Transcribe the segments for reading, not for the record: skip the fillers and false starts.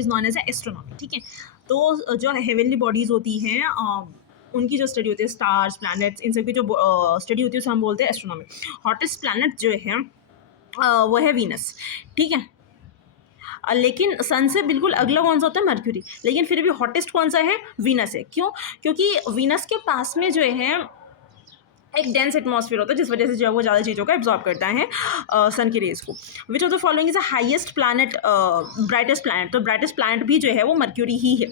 Is known as astronomy. ठीक है, तो जो हेवनली बॉडीज होती हैं उनकी जो स्टडी होती है, स्टार्स, प्लैनेट्स, इन सब की जो स्टडी होती है उसे हम बोलते हैं एस्ट्रोनॉमी। हॉटेस्ट प्लैनेट जो है वो है वीनस। ठीक है, लेकिन सन से बिल्कुल अगला कौन सा होता है, मर्क्यूरी। लेकिन फिर भी हॉटेस्ट कौन सा है, वीनस है। क्यों? क्योंकि वीनस के पास में जो है एक डेंस एटमॉस्फेयर होता है, जिस वजह से जो है वो ज़्यादा चीज़ों को एब्जॉर्ब करता है सन की रेज को। विच of the following is the highest planet, brightest planet. तो ब्राइटेस्ट प्लैनेट भी जो है वो मर्क्यूरी ही है,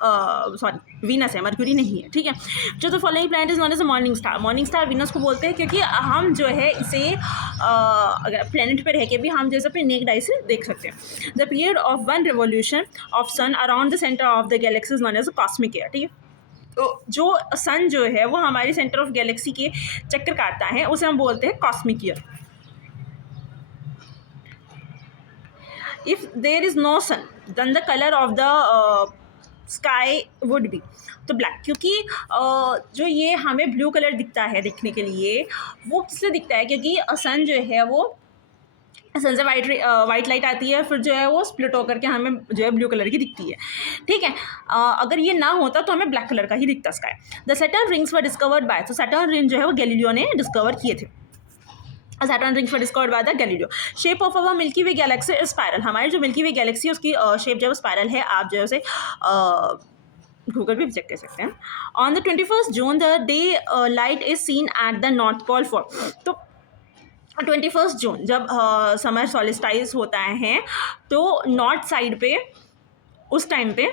सॉरी वीनस है, मर्क्यूरी नहीं है। ठीक है, जो the following planet is known as a morning star. Morning star Venus को बोलते हैं क्योंकि हम जो है इसे अगर प्लैनेट पर रह के भी हम जैसे अपने नेक्ड आई से देख सकते हैं। The period of one revolution of sun around the centre of the galaxy is known as a cosmic year. ठीक है, तो जो सन जो है वो हमारे सेंटर ऑफ गैलेक्सी के चक्कर काटता है उसे हम बोलते हैं cosmic year. If there is no sun then the colour of the sky would be तो ब्लैक। क्योंकि जो ये हमें ब्लू कलर दिखता है देखने के लिए, वो किसलिए दिखता है, क्योंकि सन जो है वो सन से वाइट लाइट आती है, फिर जो है वो स्प्लिट होकर के हमें जो है ब्लू कलर की दिखती है। ठीक है, अगर ये ना होता तो हमें ब्लैक कलर का ही दिखता sky. The Saturn rings were discovered by, तो सैटर्न रिंग जो है वो गैलीलियो ने डिस्कवर किए थे। Saturn rings were discovered by the Galileo. Shape of our milky way Galaxy is spiral. हमारी जो मिल्की वे गैलेक्सी है उसकी शेप जो है वो स्पायरल है। आप जो है उसे गूगल पे भी चेक कर सकते हैं। On the 21st June the day light is seen at the north pole for. तो 21 जून जब समर सॉलिस्टाइज होता है तो नॉर्थ साइड पे उस टाइम पे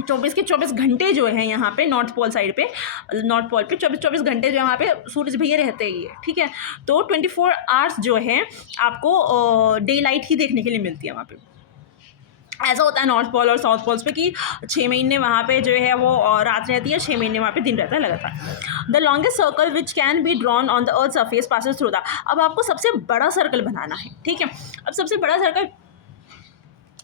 24 के 24 घंटे जो है यहाँ पे नॉर्थ पोल साइड पे, नॉर्थ पोल पे 24 घंटे जो यहाँ पे सूरज भैया रहते ही है। ठीक है, तो 24 आवर्स जो है आपको डे लाइट ही देखने के लिए मिलती है वहाँ पे। ऐसा होता है नॉर्थ पोल और साउथ पोल्स पे कि 6 महीने वहाँ पे जो है वो रात रहती है, 6 महीने वहाँ पे दिन रहता है लगातार। The longest circle which can be drawn on the earth surface passes through the. अब आपको सबसे बड़ा सर्कल बनाना है। ठीक है, अब सबसे बड़ा सर्कल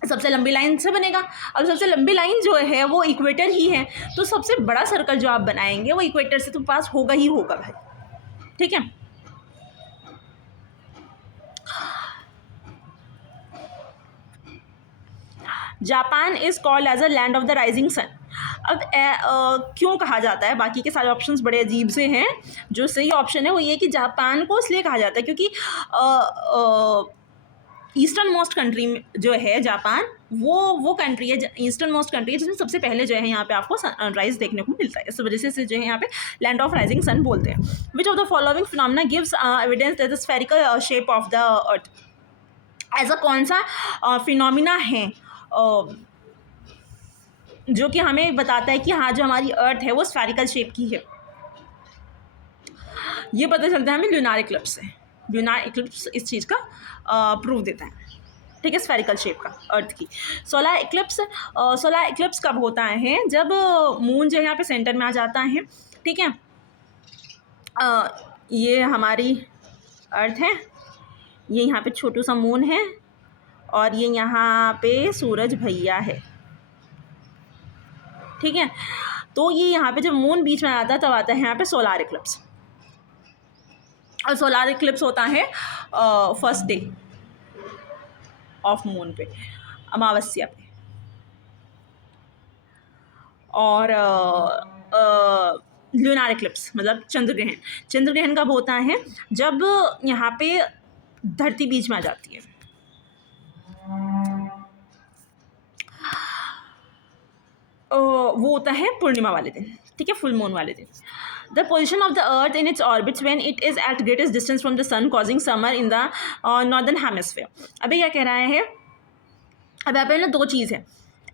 सबसे लंबी लाइन से बनेगा। अब सबसे लंबी लाइन जो है वो इक्वेटर ही है, तो सबसे बड़ा सर्कल जो आप बनाएंगे वो इक्वेटर से तो पास होगा ही होगा भाई। ठीक है, Japan is called as a land of the rising sun. अब क्यों कहा जाता है, बाकी के सारे ऑप्शंस बड़े अजीब से हैं। जो सही ऑप्शन है वो ये कि जापान को इसलिए कहा जाता है क्योंकि ईस्टर्न मोस्ट कंट्री जो है जापान, वो कंट्री है, ईस्टर्न मोस्ट कंट्री है जिसमें सबसे पहले जो है यहाँ पे आपको सनराइज देखने को मिलता है। इस वजह से जो है यहाँ पे लैंड ऑफ राइजिंग सन बोलते हैं। विच of the following phenomena gives evidence that the spherical shape of the अर्थ। ऐसा कौन सा फिनोमिना है जो कि हमें बताता है कि हाँ जो हमारी अर्थ है वो स्फेरिकल शेप की है। ये पता चलता है हमें ल्यूनार इक्लिप्स से। ल्यूनार इक्लिप्स इस चीज़ का प्रूव देता है। ठीक है, स्फेरिकल शेप का अर्थ की। सोलर इक्लिप्स कब होता है, जब मून जो है यहाँ पे सेंटर में आ जाता है। ठीक है, ये हमारी अर्थ है, ये यहाँ पे छोटू सा मून है और ये यहाँ पे सूरज भैया है। ठीक है, तो ये यहाँ पे जब मून बीच में आता है तब आता है यहाँ पे सोलार इक्लिप्स। और सोलार इक्लिप्स होता है फर्स्ट डे ऑफ मून पे, अमावस्या पे। और ल्यूनार इक्लिप्स मतलब चंद्र ग्रहण कब होता है, जब यहाँ पे धरती बीच में आ जाती है। वो होता है पूर्णिमा वाले दिन। ठीक है, फुल मून वाले दिन। The position of the earth in its orbits when it is at greatest distance from the sun causing summer in the northern hemisphere. अभी क्या कह रहा है, अब यहाँ पे ना दो चीज़ है।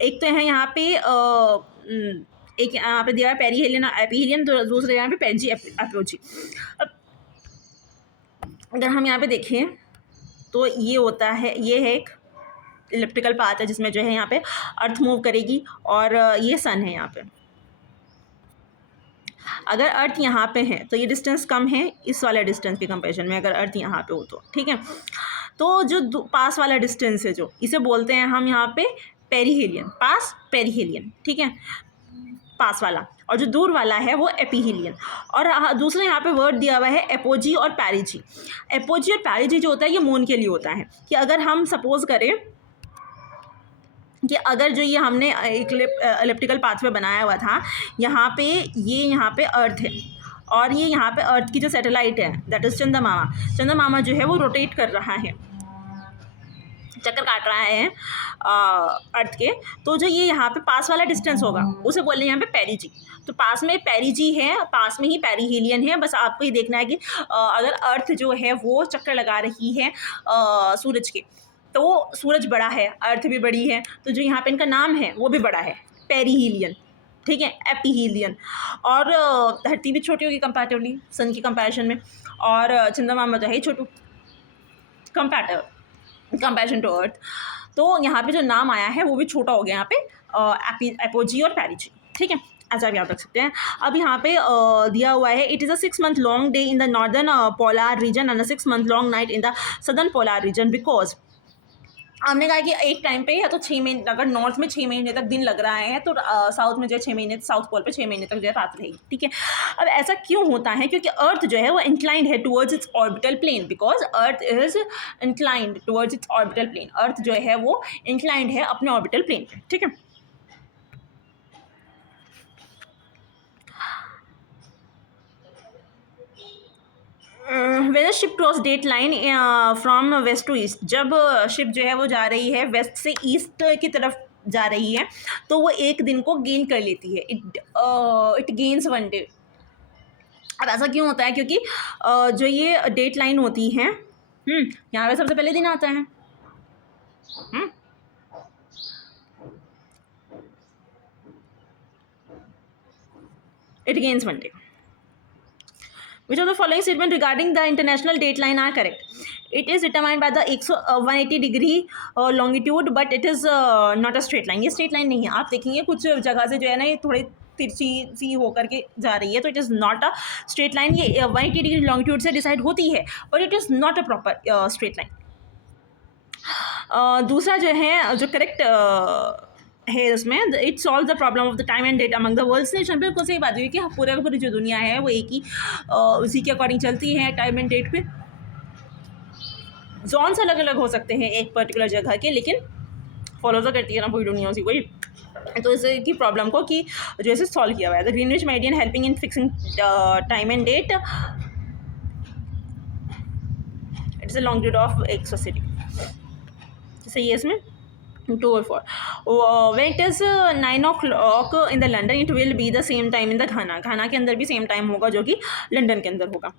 एक तो है यहाँ पे एक यहाँ पे दिया है पेरीहेलियन एपीहेलियन, तो दूसरे यहाँ पे पेंजी अप्रोची। अब अगर हम यहाँ पे देखें तो ये होता है, ये है एक इलिप्टिकल पाथ है जिसमें जो है यहाँ पे अर्थ मूव करेगी और ये सन है यहाँ पे। अगर अर्थ यहाँ पे है तो ये डिस्टेंस कम है इस वाले डिस्टेंस के कंपैरिजन में, अगर अर्थ यहाँ पे हो तो। ठीक है, तो जो पास वाला डिस्टेंस है जो इसे बोलते हैं हम यहाँ पे पेरीहेलियन, पास पेरीहेलियन। ठीक है, पास वाला, और जो दूर वाला है वो एपीहेलियन। और दूसरा यहाँ पे वर्ड दिया हुआ है एपोजी और पैरीजी। एपोजी और पैरीजी जो होता है ये मून के लिए होता है कि अगर हम सपोज करें कि अगर जो ये हमने एक इलिप्टिकल पाथवे बनाया हुआ था, यहाँ पे यहाँ पे अर्थ है और ये यहाँ पे अर्थ की जो सैटेलाइट है दैट इज़ चंद्रमामा जो है वो रोटेट कर रहा है, चक्कर काट रहा है अर्थ के। तो जो ये यहाँ पे पास वाला डिस्टेंस होगा उसे बोल रहे हैं यहाँ पे पेरिजी। तो पास में पेरिजी है, पास में ही पेरीहीलियन है। बस आपको ये देखना है कि अगर अर्थ जो है वो चक्कर लगा रही है सूरज के, तो सूरज बड़ा है, अर्थ भी बड़ी है, तो जो यहाँ पे इनका नाम है वो भी बड़ा है, पेरीहीलियन, ठीक है, एपीहीलियन। और धरती भी छोटी होगी कंपैरेटिवली सन की कंपैरिजन में, और चंद्रमा तो है ही छोटू कंपैरिजन टू अर्थ। तो यहाँ पे जो नाम आया है वो भी छोटा हो गया यहाँ पे एपोजी और पेरिजी, ठीक है, ऐसा भी आप रख सकते हैं। अब यहाँ पे दिया हुआ है it is a 6 month long day in the northern polar region and a 6 month long night in the southern polar region because हमने कहा कि एक टाइम पे या तो 6 महीने, अगर नॉर्थ में 6 महीने तक दिन लग रहा है तो साउथ में जो है 6 महीने, साउथ पोल पे 6 महीने तक जो है रात रहेगी, ठीक है। अब ऐसा क्यों होता है? क्योंकि अर्थ जो है वो इंक्लाइंड है towards its orbital plane, because earth is inclined towards its orbital plane. Earth जो है वो इंक्लाइंड है अपने ऑर्बिटल प्लेन पे, ठीक है। When ship cross date line from west to east, जब शिप जो है वो जा रही है वेस्ट से ईस्ट की तरफ जा रही है तो वो एक दिन को गेन कर लेती है, इट गेन्स 1 day। अब ऐसा क्यों होता है? क्योंकि जो ये डेट लाइन होती है, यहाँ पे सबसे पहले दिन आता है, it gains 1 day। Which of the following statement regarding the international date line are correct? It is determined by the 180 degree longitude, but it is not a straight line। ये straight line नहीं है। आप देखेंगे कुछ जगह से जो है ना ये थोड़ी तिरछी सी होकर के जा रही है, तो it is not a straight line. ये 180 डिग्री लॉन्गिट्यूड से डिसाइड होती है, but it is not a proper straight line. दूसरा जो है जो करेक्ट है उसमें, it solve the problem of the time and date among the world nation. बिल्कुल सही बात है कि पूरी जो दुनिया है वो एक ही उसी के अकॉर्डिंग चलती है टाइम एंड डेट पे। जोन्स अलग अलग हो सकते हैं एक पर्टिकुलर जगह के, लेकिन फॉलो तो करती है ना पूरी दुनिया उसी को ही। तो इस की प्रॉब्लम को कि जो है सॉल्व किया हुआ है। The Greenwich meridian helping in fixing time and date, it's a longitude of 180। सही है इसमें 2 और 4। when it is 9 o'clock in the London, it will be the same time in the घाना के अंदर भी सेम टाइम होगा जो कि लंदन के अंदर होगा।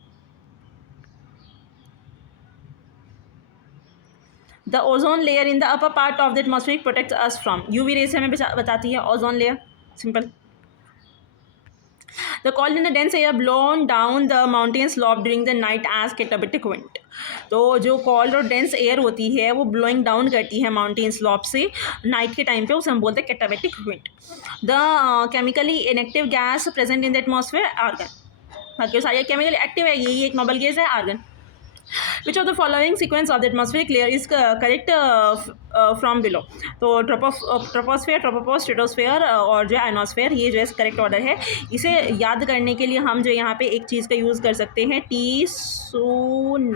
The ozone layer in the upper part of the atmosphere protects us from UV rays, हमें बताती है ozone layer, simple. The cold in the dense air blown down the mountain slope during the night as katabatic wind। तो जो cold और dense air होती है वो blowing down करती है माउंटेन स्लॉप से नाइट के टाइम पे, उसे हम बोलते हैं katabatic wind. The chemically inactive gas present in the atmosphere argon, बाकी सारी केमिकली एक्टिव है, यही एक नोबल गैस है argon. Which of the following sequence of the atmospheric layer is correct from below? तो ट्रोपोस्फेयर, ट्रोपोपोज, स्ट्रेटोस्फेयर और जो है आयनोस्फेयर, ये जो है करेक्ट ऑर्डर है। इसे याद करने के लिए हम जो यहाँ पे एक चीज़ का यूज़ कर सकते हैं, सुनामी,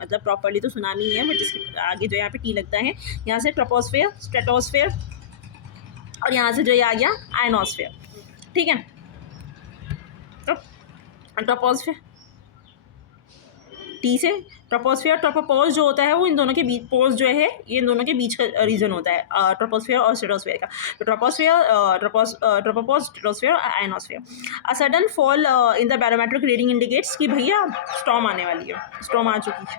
मतलब प्रॉपरली तो सुनामी है बट इसके आगे जो यहाँ पे टी लगता है। यहाँ से ट्रोपोस्फेयर, स्ट्रेटोस्फेयर और यहाँ से जो ये आ गया आयनोस्फेयर, ठीक है। तो ट्रोपोस्फेयर टी से, ट्रोपोस्फेयर, ट्रोपोपोज जो होता है वो इन दोनों के बीच, पोज जो है ये इन दोनों के बीच का रीजन होता है ट्रोपोस्फेयर और स्ट्रेटोस्फेयर का। तो troposphere, tropopause, stratosphere, ionosphere. A sudden fall in the barometric reading indicates कि भैया स्टॉर्म आने वाली है, स्टॉर्म आ चुकी है।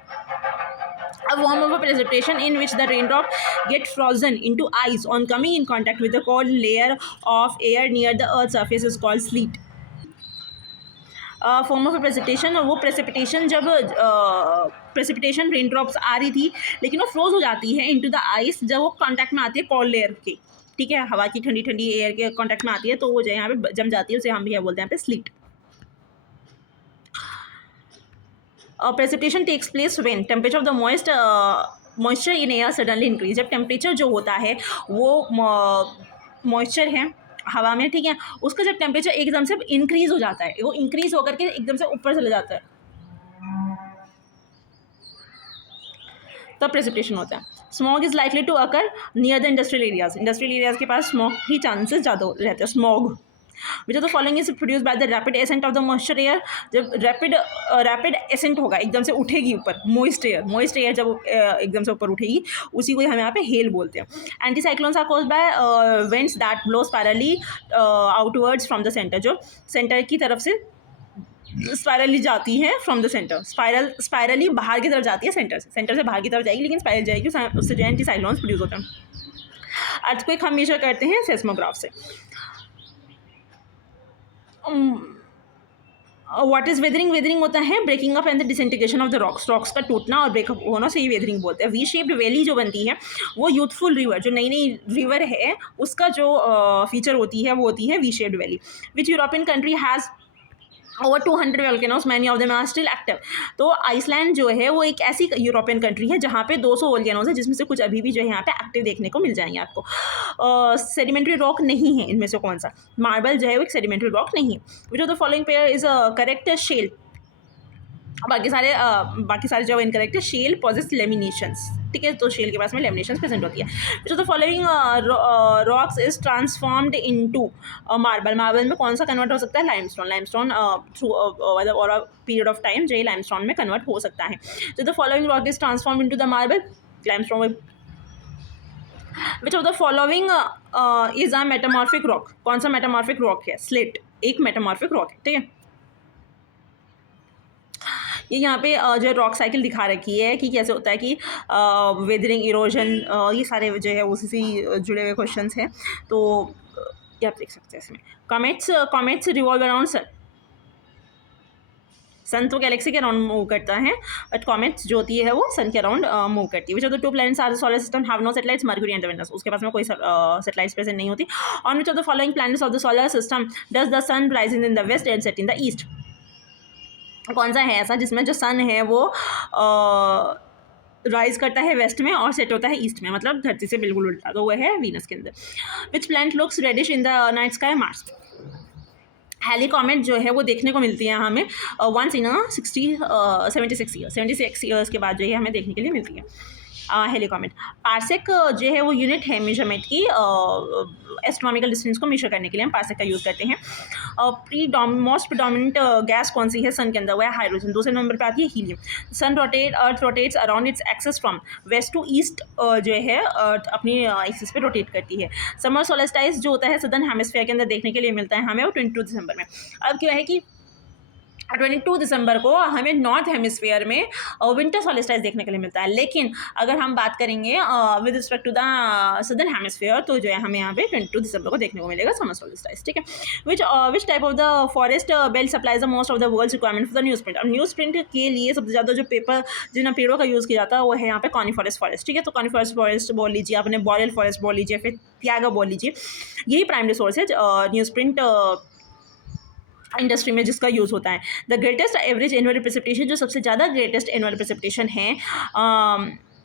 A form of a precipitation in which the raindrop get frozen into ice on coming in contact with the cold layer of air near the earth's surface is called sleet। Form of precipitation, वो precipitation जब precipitation rain drops आ रही थी लेकिन वो froze हो जाती है into the ice जब वो कांटेक्ट में आती है कोल्ड लेयर के, ठीक है, हवा की ठंडी ठंडी एयर के कांटेक्ट में आती है, तो वो जो है यहाँ पे जम जाती है, उसे हम भी बोलते हैं यहाँ पे sleet. Precipitation takes place when temperature of the moisture in air suddenly increase, जब टेम्परेचर जो होता है वो मॉइस्चर है हवा में, ठीक है, उसका जब टेम्परेचर एकदम से इंक्रीज हो जाता है, वो इंक्रीज होकर के एकदम से ऊपर चले जाता है। तब प्रेसिपिटेशन होता है। Smog is likely to occur near the industrial areas के पास स्मॉग की चांसेस ज़्यादा रहते हैं। Smog which of the following is produce by the rapid ascent of the moisture air. जब रैपिड एसेंट होगा, एकदम से उठेगी ऊपर, मोइस्ट एयर जब एकदम से ऊपर उठेगी, उसी को हम यहाँ पे हेल बोलते हैं। Anticyclones are caused by winds that blow spirally outwards from the centre, जो सेंटर की तरफ से स्पायरली जाती है फ्रॉम द सेंटर, स्पायरली बाहर की तरफ जाती है, सेंटर से बाहर की तरफ जाएगी, लेकिन स्पायरल जाएगी, उससे जो एंटी साइक्लोन्स प्रोड्यूस होते हैं। अर्थक्वेक हम मेजर करते हैं सेस्मोग्राफ से। What is weathering? वेदरिंग होता है breaking up and the disintegration of the rocks का टूटना और ब्रेकअप होना से ही वेदरिंग बोलते हैं। वी शेप्ड वैली जो बनती है वो यूथफुल रिवर, जो नई नई रिवर है उसका जो फीचर होती है वो होती है V shaped valley. Which European country has over 200 volcanoes, many of them are still active. तो आइसलैंड जो है वो एक ऐसी यूरोपियन कंट्री है जहाँ पे 200 वोल्केनोज है, जिसमें से कुछ अभी भी जो है यहाँ पे एक्टिव देखने को मिल जाएंगे आपको। सेडिमेंट्री रॉक नहीं है इनमें से कौन सा? मार्बल जो है वो एक सेडिमेंट्री रॉक नहीं है। Which of the following pair is correct? Shale. बाकी सारे जो इनकरेक्ट है। शेल पॉजेस लेमिनेशंस, ठीक है, तो शेल के पास में लेमिनेशंस प्रेजेंट होती है। जो the following rocks is transformed into marble में कौन सा कन्वर्ट हो सकता है? लाइमस्टोन थ्रू और पीरियड ऑफ टाइम जो है लाइमस्टोन में कन्वर्ट हो सकता है। जो the following rock is transformed into the marble, limestone. Which of the following is a metamorphic rock? कौन सा मेटामॉर्फिक रॉक है? स्लेट एक मेटामॉर्फिक रॉक है, ठीक है। ये यहाँ पे जो रॉक साइकिल दिखा रखी है कि कैसे होता है कि वेदरिंग, इरोजन, ये सारे जो है उसी से जुड़े हुए क्वेश्चंस हैं। तो ये आप देख सकते हैं इसमें। कॉमेट्स रिवॉल्व अराउंड सन तो गैलेक्सी के अराउंड मूव करता है, बट कॉमेट्स जो होती है वो सन के अराउंड मूव करती है। Which of the two planets are the solar system have no satellites? Mercury and Venus. उसके पास में कोई सैटेलाइट्स प्रेजेंट नहीं होती। On which of the following planets of the solar system does the sun rise in the west and set in the east? कौन सा है ऐसा जिसमें जो सन है वो राइज करता है वेस्ट में और सेट होता है ईस्ट में, मतलब धरती से बिल्कुल उल्टा? तो वो है वीनस के अंदर। Which planet looks reddish in the night sky? Mars. Halley comet जो है वो देखने को मिलती है हमें वंस इन 76 ईयर्स के बाद जो है हमें देखने के लिए मिलती है हेली कॉमेट। पार्सेक जो है वो यूनिट है मेजरमेंट की, एस्ट्रोनॉमिकल डिस्टेंस को मेजर करने के लिए हम पार्सेक का यूज़ करते हैं। मोस्ट प्रीडोमिनेंट गैस कौन सी है सन के अंदर? वो है हाइड्रोजन। दूसरे नंबर पे आती है helium. Earth rotates around its axis from west to east, जो है अर्थ अपनी एक्सिस पे रोटेट करती है। समर सोलेस्टाइस जो होता है सदर्न हेमिस्फीयर के अंदर देखने के लिए मिलता है हमें, वो 22 दिसंबर में। अब क्या है कि 22 दिसंबर को हमें नॉर्थ हेमिस्फीयर में विंटर सोलेस्टाइस देखने के लिए मिलता है। लेकिन अगर हम बात करेंगे with respect to the southern hemisphere, तो जो है हमें यहाँ पे 22 दिसंबर को देखने को मिलेगा समर सोलेस्टाइस, ठीक है। Which type of the forest belt supplies the most of the world's requirement for the news print? अब न्यूज़ प्रिंट के लिए सबसे ज़्यादा जो पेपर जिन पेड़ों का यूज़ किया जाता है वो है यहाँ पे कॉनिफरस फॉरेस्ट, ठीक है। तो कॉनिफरस फॉरेस्ट बोल लीजिए, आपने बॉरेल फॉरेस्ट बोल लीजिए, फिर त्यागा बोल लीजिए, यही प्राइमरी सोर्स है न्यूज़ प्रिंट इंडस्ट्री में जिसका यूज़ होता है। The greatest average annual precipitation, जो सबसे ज़्यादा ग्रेटेस्ट एनुअल प्रेसिपिटेशन है,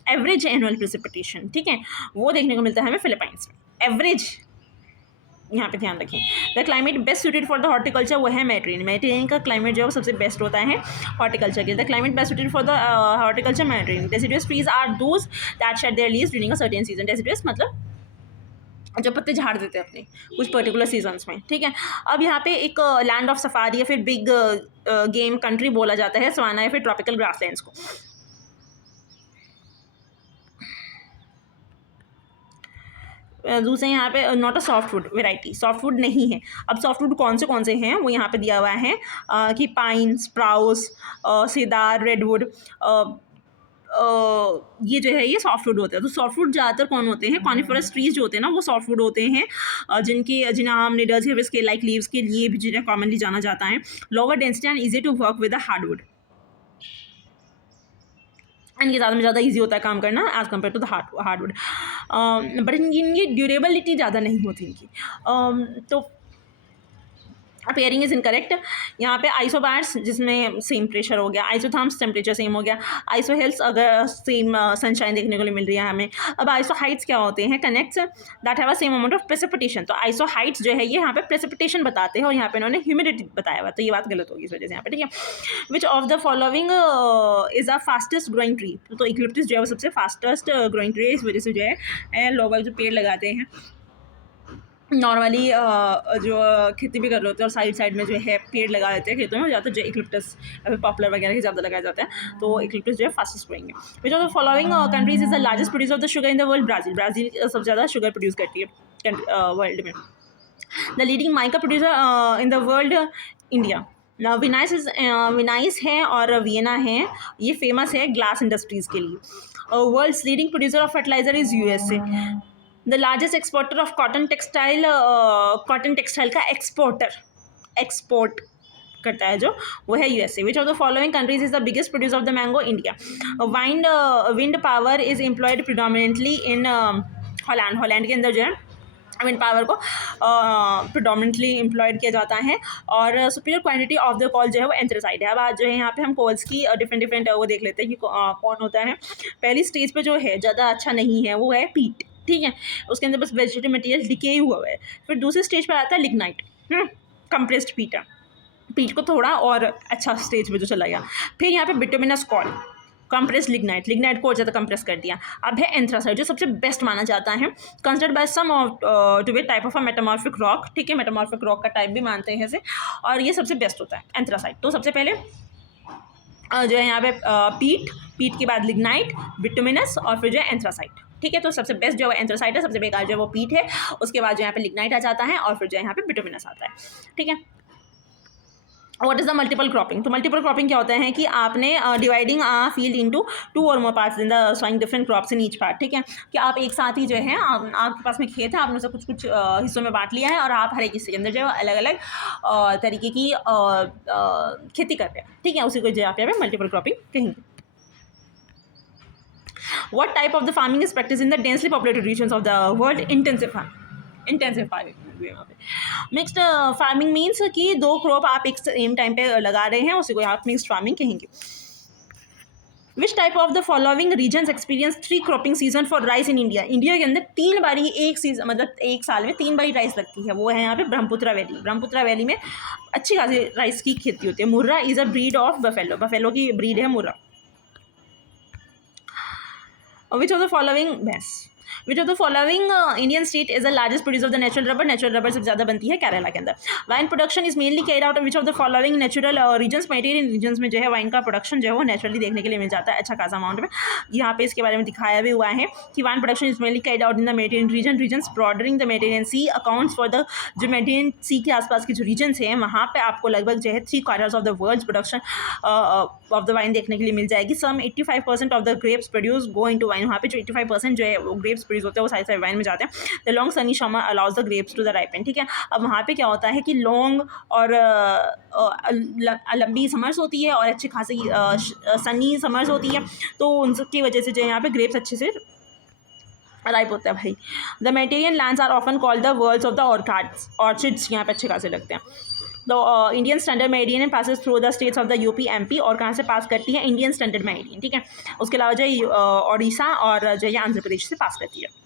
एवरेज एनुअल प्रेसिपिटेशन, ठीक है, वो देखने को मिलता है हमें फिलीपाइंस में। एवरेज यहाँ पे ध्यान रखें। The climate best suited for the horticulture, वो है मेडिटेरेनियन का क्लाइमेट जो है वो सबसे बेस्ट होता है हॉर्टिकल्चर के। The climate best suited for the horticulture Mediterranean. Deciduous trees are those that shed their leaves during a certain season. Deciduous मतलब जो पत्ते झाड़ देते हैं अपने कुछ पर्टिकुलर सीजन्स में, ठीक है। अब यहाँ पे एक लैंड ऑफ सफारी या फिर बिग गेम कंट्री बोला जाता है सवाना या फिर ट्रॉपिकल ग्रासलैंड्स को। दूसरे यहाँ पे not a softwood variety, softwood नहीं है। अब सॉफ्टवुड कौन से हैं वो यहाँ पे दिया हुआ है कि पाइन, स्प्राउस, सेदार, रेडवुड, ये जो है ये सॉफ्टवुड होते हैं। तो सॉफ्टवुड ज़्यादातर कौन होते हैं? कॉनिफरस ट्रीज जो होते हैं ना वो सॉफ्टवुड होते हैं, जिन्हें हम निडर्स है स्केल लाइक लीव्स के लिए भी जिन्हें कॉमनली जाना जाता है। Lower density and easy to work with the hardwood, इनके ज़्यादा में ज़्यादा ईजी होता है काम करना as compare to the hardwood, but इनकी ड्यूरेबिलिटी ज़्यादा नहीं होती इनकी। तो पेयरिंग इज इनकरेक्ट। यहाँ पे आइसोबार्स जिसमें सेम प्रेशर हो गया, आइसोथर्म्स टेम्परेचर सेम हो गया, आइसोहेल्स अगर सेम सनशाइन देखने को मिल रही है हमें। अब आइसोहाइट्स क्या होते हैं? Connects that have a same amount of precipitation. तो आइसोहाइट्स जो है ये यहाँ पे प्रेसिपिटेशन बताते हैं और यहाँ पे इन्होंने ह्यूमिडिटी बताया हुआ, तो ये बात गलत होगी इस वजह से यहाँ पे, ठीक है। Which of the following is a fastest growing tree? तो यूकेलिप्टस जो है वो सबसे फास्टेस्ट ग्रोइंग ट्री है, इस वजह से जो है लोग जो पेड़ लगाते हैं नॉर्मली जो खेती भी कर रहे होते हैं और साइड साइड में जो है पेड़ लगा देते हैं खेतों में, ज़्यादातर जो यूकेलिप्टस पॉपुलर वगैरह के ज़्यादा लगाया जाता है, तो यूकेलिप्टस जो है फास्टेस्ट ग्रोइंग है। Which of the following countries is the largest producer of the sugar in the world? Brazil. Brazil सबसे ज़्यादा शुगर प्रोड्यूस करती है वर्ल्ड में। The leading mica producer in the world? India. Venice है और Vienna है, ये फेमस है ग्लास इंडस्ट्रीज़ के लिए। World's leading producer of fertiliser is USA. The largest exporter of cotton textile का एक्सपोर्ट करता है जो, वो है USA. Which of the following countries is the biggest producer of the mango? India. Wind power is employed predominantly in Holland. Holland के अंदर जो है विंड पावर को प्रिडोमिनेटली एम्प्लॉयड किया जाता है। और superior quantity of the coal जो है वो एंथ्रासाइड है। अब आज जो है यहाँ पे हम कोल्स की डिफरेंट वो देख लेते हैं कि कौन होता है। पहली स्टेज पे जो है ज़्यादा अच्छा नहीं है वो है पीट, ठीक है, उसके अंदर बस वेजिटेटिव मटेरियल डिके हुआ है। फिर दूसरे स्टेज पर आता है लिग्नाइट, कंप्रेस्ड पीट, पीट को थोड़ा और अच्छा स्टेज पे जो चला गया। फिर यहाँ पे bituminous call, compress lignite, lignite को और ज़्यादा कंप्रेस कर दिया। अब है एंथ्रासाइड जो सबसे बेस्ट माना जाता है, considered by some to be type of a metamorphic rock, ठीक है, मेटामॉर्फिक रॉक का टाइप भी मानते हैं इसे, और ये सबसे बेस्ट होता है एंथ्रासाइड। तो सबसे पहले जो है यहाँ पे पीट के बाद लिग्नाइट, बिटुमिनस और फिर जो है एंथ्रासाइड, ठीक है। तो सबसे बेस्ट जो है एंथ्रासाइड है, सबसे बेकार जो है वो पीट है, उसके बाद जो यहाँ पे लिग्नाइट आ जाता है और फिर जो है यहाँ पे बिटुमिनस आता है, ठीक है। What is the multiple cropping? तो मल्टीपल क्रॉपिंग क्या होता है कि आपने डिवाइडिंग फील्ड इनटू 2 और more parts in the sowing different crops in each part, ठीक है, कि आप एक साथ ही जो है आपके पास में खेत है, आपने उसे कुछ कुछ हिस्सों में बांट लिया है और आप हर एक हिस्से के अंदर जो है अलग अलग तरीके की खेती कर रहे हैं, ठीक है, उसी को जो आप यहाँ पे मल्टीपल क्रॉपिंग कहेंगे। What type of the farming is practiced in the densely populated regions of the world? Intensive farming। Mixed farming means कि 2 क्रॉप आप एक सेम टाइम पे लगा रहे हैं, उसी को आप मिक्स्ड फार्मिंग कहेंगे। Which type of the following regions experience 3 cropping season for rice in India? India के अंदर 3 बारी एक सीजन, मतलब एक साल में 3 बारी राइस लगती है, वो है यहाँ पे ब्रह्मपुत्रा वैली। ब्रह्मपुत्रा वैली में अच्छी खासी राइस की खेती होती है। Murrah is a breed of buffalo, buffalo की ब्रीड है Murrah. Which of the following best? Which of the following Indian state is the largest producer of the natural rubber? Natural rubber सबसे ज़्यादा बनती है केरला के अंदर। Wine production is mainly carried out which of the following natural regions? Mediterranean regions में जो है wine का प्रोडक्शन जो है वो नेचुरली देखने के लिए मिल जाता है अच्छा खासा अमाउंट में। यहाँ पे इसके बारे में दिखाया भी हुआ है कि wine production is mainly carried out in the Mediterranean regions bordering the Mediterranean sea accounts for the जो मेडिटेरियन सी के आसपास के जो रीजन्स हैं वहाँ पे आपको लगभग जो है 3/4 of the world's production of the wine देखने के लिए मिल जाएगी। Some 85% of the grapes produce go into wine, वहाँ पे जो 85% जो है वो ग्रेप्स प्रोड्यूस होते हैं वो सारे सारे वाइन में जाते हैं। The long sunny summer allows the grapes to the ripen, ठीक है। अब वहाँ पे क्या होता है कि लॉन्ग और लंबी समर्स होती है और अच्छी खासी सनी समर्स होती है, तो उनकी वजह से जो है यहाँ पे ग्रेप्स अच्छे से राइप होता है भाई। The Mediterranean lands are often called the worlds of the orchids यहाँ पे अच्छे खासे लगते हैं। The Indian standard Mediterranean passes through the states of the UP MP, और कहाँ से पास करती है? इंडियन स्टैंडर्ड मेडिटेरियन, ठीक है। उसके अलावा जो है ओडिशा और जो है आंध्र प्रदेश से पास करती है।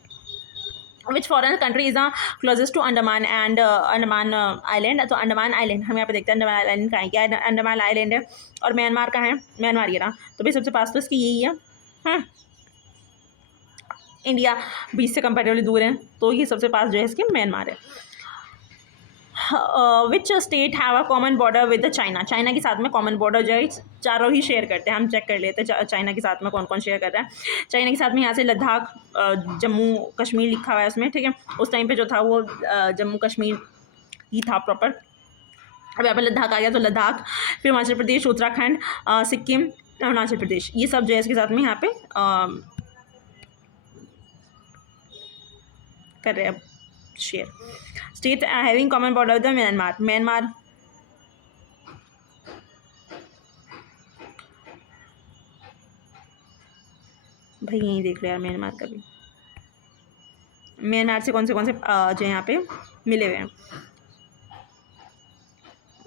Which foreign country is the closest to Andaman and Andaman island? तो अंडमान आइलैंड हम यहाँ पे देखते हैं अंडमान आइलैंड का है क्या? अंडमान आइलैंड है। और म्यांमार का है, म्यांमार ये रहा, तो भाई सबसे पास तो इसकी यही है। इंडिया 20 से कंपेरेटिवली दूर है, तो ये सबसे पास जो है इसके म्यांमार है। Which state have a common border with China? China के साथ में कॉमन बॉर्डर जो है चारों ही शेयर करते हैं। हम चेक कर लेते हैं चाइना के साथ में कौन कौन शेयर कर रहा है। चाइना के साथ में यहाँ से लद्दाख, जम्मू कश्मीर लिखा हुआ है उसमें, ठीक है। उस टाइम पे जो था वो जम्मू कश्मीर ही था प्रॉपर। अब यहाँ पर लद्दाख आ गया, तो लद्दाख, फिर हिमाचल प्रदेश, उत्तराखंड, सिक्किम, अरुणाचल प्रदेश, ये सब जो है इसके साथ में यहाँ पे कर रहे हैं share. State having common border with Myanmar, Myanmar भाई यहीं देख लो यार, म्यांमार का भी, म्यांमार से कौन से जो यहाँ पे मिले हुए हैं।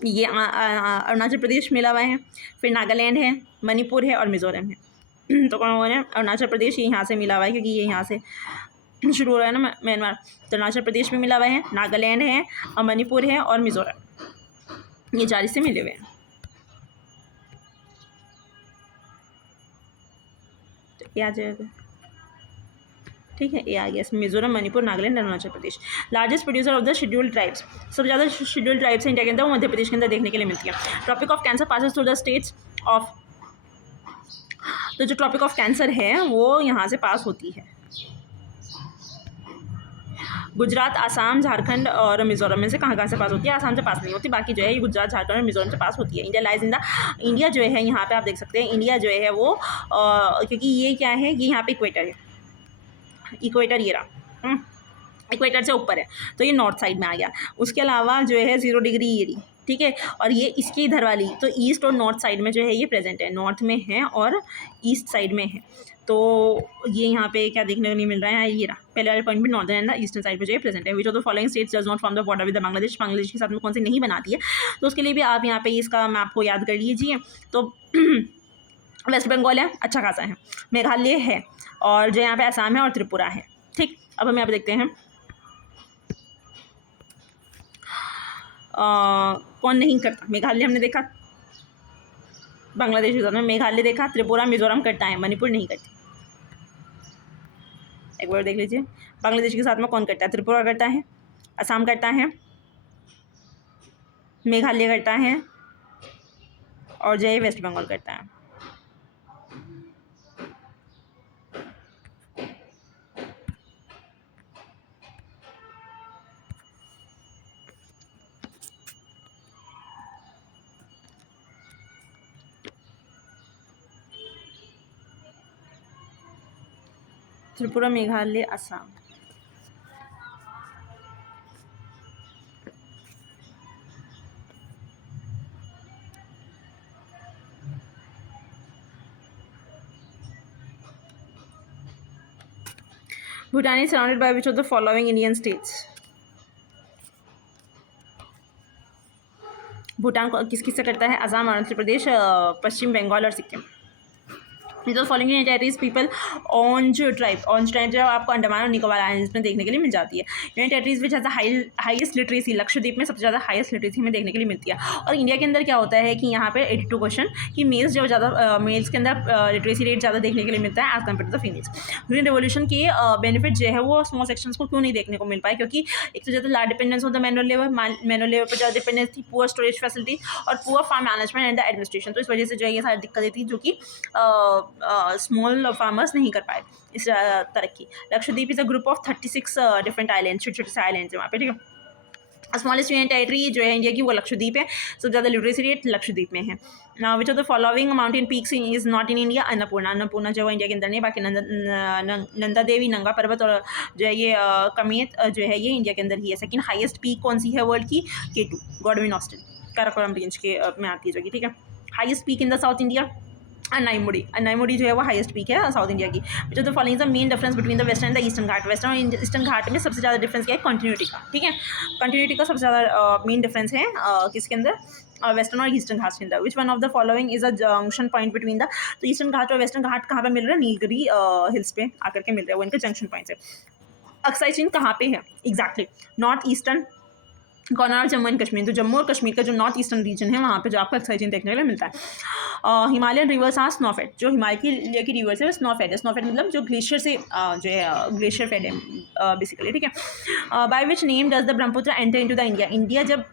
ये अरुणाचल प्रदेश मिला हुआ है, फिर नागालैंड है, मणिपुर है और मिज़ोरम है। तो कौन कौन है? अरुणाचल प्रदेश ये यहाँ से मिला हुआ है क्योंकि ये यहाँ से शुरू हो रहा है ना म्यांमार। तो अरुणाचल प्रदेश में मिला हुआ है, नागालैंड है और मणिपुर है और मिज़ोरम, ये 4 से मिले हुए हैं। तो ये आ जाएगा, ठीक है, ये आ गया इसमें Mizoram, Manipur, Nagaland, Arunachal Pradesh. Largest producer of the scheduled tribes, सबसे ज़्यादा शेड्यूल्ड ट्राइब्स इंडिया के अंदर वो मध्य प्रदेश के अंदर देखने के लिए मिलती है। Tropic of cancer passes through the states of, तो जो ट्रॉपिक ऑफ कैंसर है वो यहाँ से पास होती है। गुजरात, आसाम, झारखंड और मिज़ोरम में से कहाँ से पास होती है? आसाम से पास नहीं होती, बाकी जो है ये गुजरात, झारखंड और मिज़ोरम से पास होती है। India lies in the, India जो है यहाँ पे आप देख सकते हैं, इंडिया जो है वो क्योंकि ये क्या है, ये यहाँ पे इक्वेटर है, इक्वेटर ये रहा, इक्वेटर से ऊपर है तो ये नॉर्थ साइड में आ गया। उसके अलावा जो है 0 डिग्री ये रही, ठीक है, और ये इसकी इधर वाली, तो ईस्ट और नॉर्थ साइड में जो है ये प्रेजेंट है, नॉर्थ में है और ईस्ट साइड में है। तो ये यहाँ पे क्या देखने को नहीं मिल रहा है, ये रहा पहले वाले पॉइंट भी northern and the eastern side पे जो है प्रेजेंट है। Which of the following states does not form the border with the Bangladesh, Bangladesh के साथ में कौन सी नहीं बनाती है? तो उसके लिए भी आप यहाँ पे इसका मैप को याद कर लीजिए। तो वेस्ट बंगाल है, अच्छा खासा है, मेघालय है, और जो यहाँ पे असम है और त्रिपुरा है। ठीक, अब हम यहाँ पे देखते हैं कौन नहीं करता। मेघालय हमने देखा, बांग्लादेश के साथ में मेघालय देखा, त्रिपुरा, मिजोरम करता है, मणिपुर नहीं करती। एक बार देख लीजिए, बांग्लादेश के साथ में कौन करता है? त्रिपुरा करता है, असम करता है, मेघालय करता है और जो है वेस्ट बंगाल करता है। Tripura, Meghalaya, Assam. Bhutan is surrounded by which of the following Indian states? Bhutan को किस किस से करता है? असम, अरुणाचल प्रदेश, पश्चिम बंगाल और सिक्किम। तो फॉलोइंग टेरिटरीज पीपल ऑन्ज ट्राइब जो आपको अंडमान और निकोबार आइलैंड्स में देखने के लिए मिल जाती है। Union territories which has the highest literacy, Lakshadweep में सबसे ज़्यादा हाईएस्ट लिटरेसी में देखने के लिए मिलती है। और इंडिया के अंदर क्या होता है कि यहाँ पे 82 क्वेश्चन कि मेल्स जो ज़्यादा, मेल्स के अंदर लिटरेसी रेट ज़्यादा देखने के लिए मिलता है as compare to the females. Green revolution के बेनिफिट जो है वो स्मॉल सेक्शंस को क्यों नहीं देखने को मिल पाए? क्योंकि एक तो ज़्यादा large dependence on the manual labour पर ज़्यादा डिपेंडेंस थी, पुअर स्टोरेज फैसिलिटी और poor farm management and the administration. तो इस वजह से जो है ये सारी दिक्कतें थी जो कि स्मॉल फार्मर्स नहीं कर पाए इस तरक्की। Lakshadweep is a group of 36 different island, छोटे छोटे से आइलैंड्स है वहाँ पे, ठीक है। स्मॉलेस्ट यूनियन टेरिटरी जो है इंडिया की वो लक्षद्वीप है, सबसे ज़्यादा लिटरेसी रेट लक्षद्वीप में है। Which of the following mountain peaks is not in India? Annapurna जो है इंडिया के अंदर नहीं, बाकी नंदा देवी, नंगा पर्वत और जो है ये कमेत जो है ये इंडिया के अंदर ही है। सेकंड हाईएस्ट पीक कौन सी है वर्ल्ड की? K2 Godwin Austen, Karakoram range के में आती है जो कि, ठीक है। Highest peak in the south India? Anamudi जो है वो हाईएस्ट पीक है साउथ इंडिया की। जो the following the main difference between the western and the eastern Ghat? Western और ईस्टर्न घाट में सबसे ज़्यादा डिफरेंस क्या है? कंटिन्यूटी का, ठीक है। कंटिन्यूटी का सबसे ज़्यादा मेन डिफरेंस है किसके अंदर? वेस्टर्न और ईस्टर्न घाट के अंदर। Which one of the following is a junction point between the, तो ईस्टर्न घाट और वेस्टर्न घाट कहाँ पे मिल रहा है? नीलगिरी हिल्स पे आकर के मिल रहा है, वो इनका जंक्शन पॉइंट है। अक्साई चीन कहाँ पे है exactly? North eastern corner Jammu and Kashmir, तो जम्मू और कश्मीर का जो नॉर्थ ईस्टर्न रीजन है वहाँ पे जो आपको एक्साई चेन देखने के लिए मिलता है। हिमालयन रिवर्स आर स्नोफेड, जो हिमालय की रिवर्स है स्नोफेड है। स्नोफेड मतलब जो ग्लेशियर से जो है ग्लेशियर फेड है बेसिकली, ठीक है। By which name does the Brahmaputra enter into the India? India जब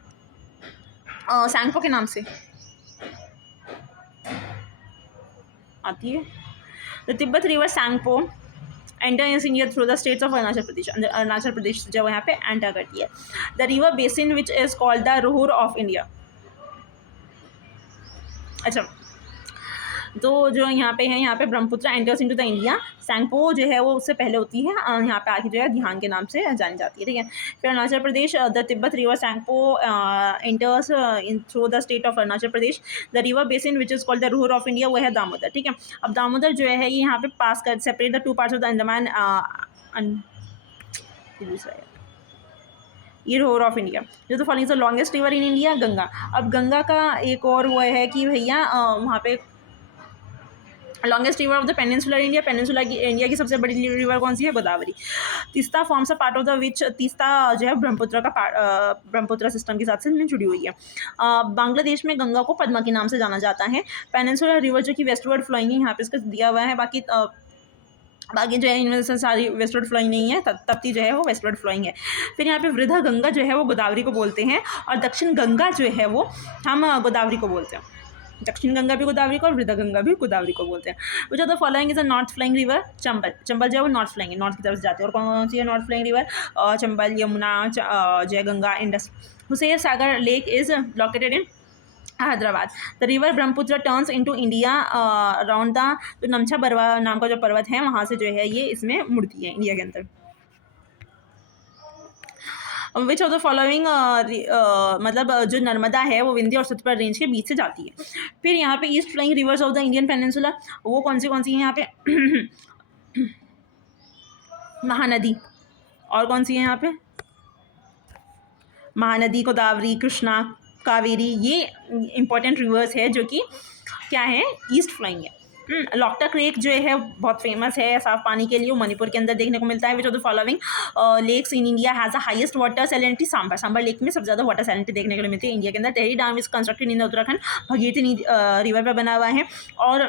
सैंगपो के नाम से आती है। The Tibet river Tsangpo enter in India through the states of Arunachal Pradesh, Arunachal Pradesh जो यहाँ पे एंटर करती है। The river basin which is called the sorrow of India? अच्छा, तो जो यहाँ पे है, यहाँ पे Brahmaputra enters into the India, Tsangpo जो है वो उससे पहले होती है, यहाँ पे आके जो है ध्यान के नाम से जानी जाती है, ठीक है। फिर Arunachal Pradesh, the Tibet river Tsangpo enters in through the state of Arunachal Pradesh. The river basin which is called the sorrow of India, वो है दामोदर, ठीक है। अब दामोदर जो है ये यहाँ पे पास कर separate the two parts of the Andaman, ये रिवर ऑफ इंडिया। जो तो following the longest river in India, Ganga. अब गंगा का एक और वो है कि भैया वहाँ पे longest river of the peninsular India, peninsular की इंडिया की सबसे बड़ी रिवर कौन सी है, Godavari. Teesta forms a part of the which, Teesta जो है ब्रह्मपुत्र का ब्रह्मपुत्र सिस्टम के साथ से जुड़ी हुई है। बांग्लादेश में गंगा को पद्मा के नाम से जाना जाता है। पेनिनसुलर रिवर जो कि वेस्टवर्ड फ्लोइंग है, यहाँ पे इसका दिया हुआ है। बाकी जो है इनमें से सारी वेस्टवर्ड फ्लोइंग नहीं है, तप्ती जो है वो वेस्टवर्ड फ्लोइंग है। फिर यहाँ पे वृद्धा गंगा जो है वो गोदावरी को बोलते हैं, और दक्षिण गंगा जो है वो हम गोदावरी को बोलते हैं। दक्षिण गंगा भी गोदावरी को और वृद्धा गंगा भी गोदावरी को बोलते हैं। Which are the following is a north flying river, Chambal. Chambal जो है वो नॉर्थ फ्लाइंग है, नॉर्थ की तरफ से जाती है। और कौन सी है north flying river, Chambal, Yamuna, जय Ganga, Indus. Hussain Sagar lake is located in Hyderabad. The river Brahmaputra turns into India around the, जो नमछा बरवा नाम का जो पर्वत है वहाँ से जो है ये इसमें मुड़ती है इंडिया के अंदर। विच ऑफ द फॉलोइंग, मतलब जो नर्मदा है वो विंध्य और सतपुड़ा रेंज के बीच से जाती है। फिर यहाँ पे east flying reverse of the Indian peninsula, वो कौन सी हैं यहाँ पे महानदी, और कौन सी है यहाँ पे, महानदी, गोदावरी, कृष्णा, कावेरी, ये इंपॉर्टेंट रिवर्स है जो कि क्या है, ईस्ट फ्लाइंग है। लॉकटक लेक जो है बहुत फेमस है साफ पानी के लिए, वो मणिपुर के अंदर देखने को मिलता है। Which of the following lakes in India has the highest water salinity, Sambhar. Sambhar lake में सबसे ज़्यादा वाटर सैलिनिटी देखने को मिलती है इंडिया के अंदर। Tehri dam is constructed in Uttarakhand, Bhagirathi river पर बना हुआ है। और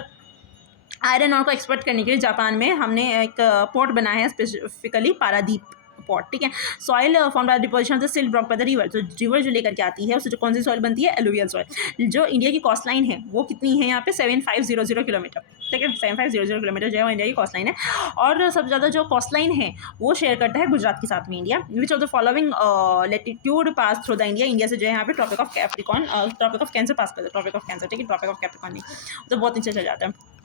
आयरन और को एक्सपोर्ट करने के लिए जापान में हमने एक पोर्ट बनाया है, स्पेसिफिकली पारादीप पोर्ट, ठीक है। Soil form by deposition of the silt rock by the river, तो रिवर जो लेकर के आती है उससे जो कौन सी सॉइल बनती है, एलुवियल सॉइल। जो इंडिया की कॉस्ट लाइन है वो कितनी है यहाँ पे, 7500 किलोमीटर, ठीक है। 7500 किलोमीटर जो है वो इंडिया की कॉस्ट लाइन है। और सबसे ज़्यादा जो कॉस्ट लाइन है वो शेयर करता है गुजरात के साथ में India. Which of the following latitude pass through the India, India से जो है यहाँ पे tropic of Capricorn, tropic of Cancer pass करता है, ट्रॉपिक ऑफ कैंसर, ठीक है। ट्रॉपिक ऑफ कैप्रिकॉर्न नहीं तो बहुत नीचे चल जाता है।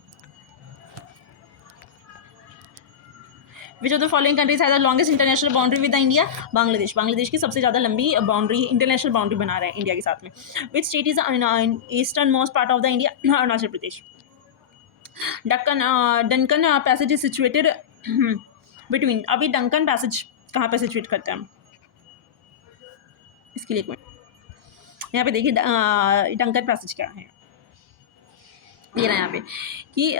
Which of the following countries has the longest international boundary with the India, Bangladesh. Bangladesh की सबसे ज़्यादा लंबी बाउंड्री, इंटरनेशनल बाउंड्री बना रहा है इंडिया के साथ में। Which state is eastern most part of the India, Arunachal Pradesh. Duncan passage is situated between, अभी डंकन पैसेज कहाँ पे सिचुएट करते हैं हम, इसके लिए एक मिनट, यहाँ पे देखिए डंकन पैसेज क्या है, ये रहा यहाँ पे कि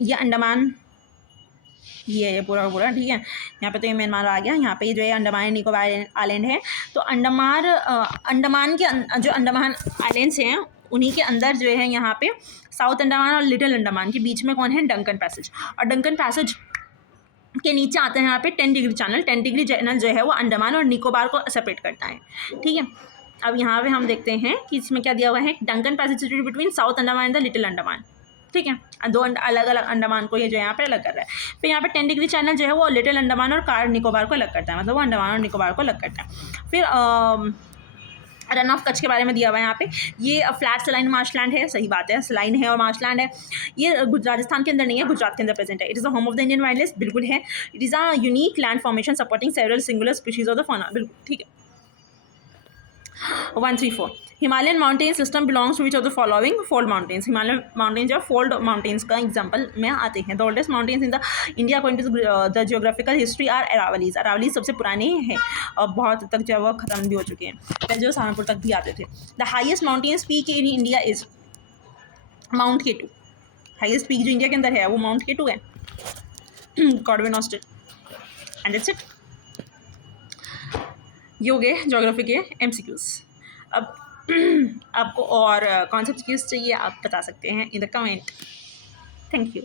ये अंडमान, ये पूरा पूरा, ठीक है। यहाँ पे तो ये म्यांमार आ गया, यहाँ पे जो है अंडमान एंड निकोबार आइलैंड है। तो अंडमान के जो अंडमान आइलैंड्स हैं उन्हीं के अंदर जो है यहाँ पे साउथ अंडमान और लिटिल अंडमान के बीच में कौन है, डंकन पैसेज। और डंकन पैसेज के नीचे आते हैं यहाँ पे 10 डिग्री चैनल। 10 डिग्री चैनल जो है वो अंडमान और निकोबार को सेपरेट करता है, ठीक है। अब यहाँ पे हम देखते हैं कि इसमें क्या दिया हुआ है, Duncan passage between south Andaman and the little Andaman, ठीक है। दो अलग अलग अंडमान को ये जो यहाँ पे अलग कर रहा है। फिर यहाँ पे 10 डिग्री चैनल जो है वो लिटिल अंडमान और कार निकोबार को अलग करता है, मतलब वो अंडमान और निकोबार को अलग करता है। फिर रन ऑफ कच्छ के बारे में दिया हुआ है यहाँ पे, ये फ्लैट सलाइन मार्शलैंड है, सही बात है, सलाइन है और मार्शलैंड है। ये राजस्थान के अंदर नहीं है, गुजरात के अंदर प्रेजेंट है। It is the home of the Indian wild, बिल्कुल है। It is a unique land formation supporting several singular species of the fauna, बिल्कुल ठीक है। 134 Himalayan mountain system belongs to which of the following, fold mountains. Himalayan mountain जो fold mountains का example में आते हैं। The oldest mountains in the India according to the geographical history are Aravallis. Aravallis सबसे पुराने हैं और बहुत तक जो है वो खत्म भी हो चुके हैं, पहले जो सहारनपुर तक भी आते थे। The highest mountains peak in India is mount K two. Highest peak जो इंडिया के अंदर है वो माउंट केटू है, Godwin Austen, and that's it. ये हो गए ज्योग्राफी के MCQs। अब आपको और कौन सा चीज़ चाहिए आप बता सकते हैं in the comment. Thank you.